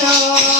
show.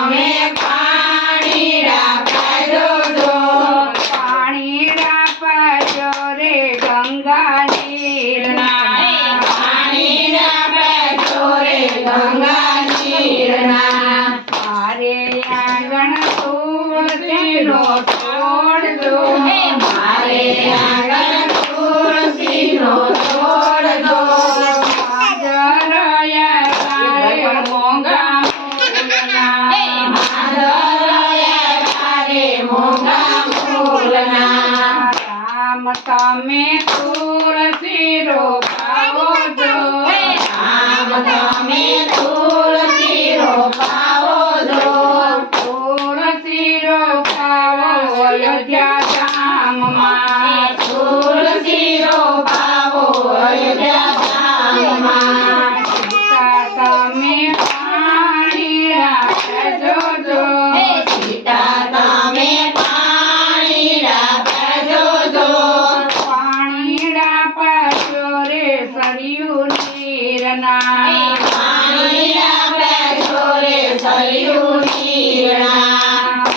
તુલસીનો છોડ દો મારે આગળ તુલસીનો છોડ દો. તમે તુલસી રોપાવો જો રામ તમે તુલસી રોપા ફર્યું નીરના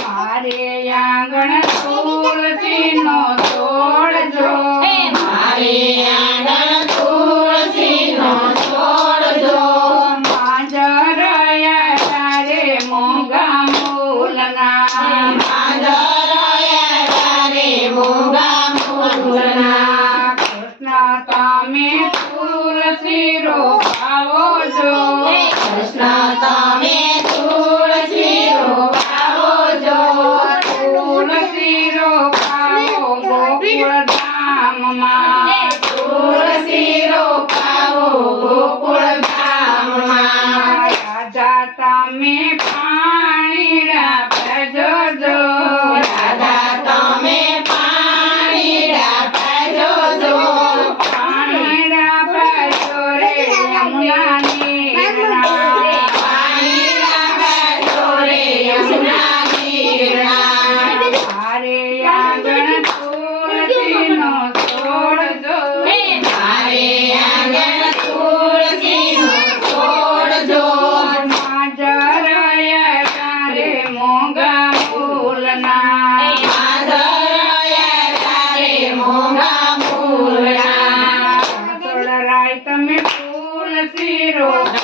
મારે આંગણ તુલસી નો છોડજો મારે આંગણ તુલસી નો છોડજો માંજરયા તારે મોગા મૂલના માંજરયા તારે મોગા મૂલના કૃષ્ણ તમે me 요.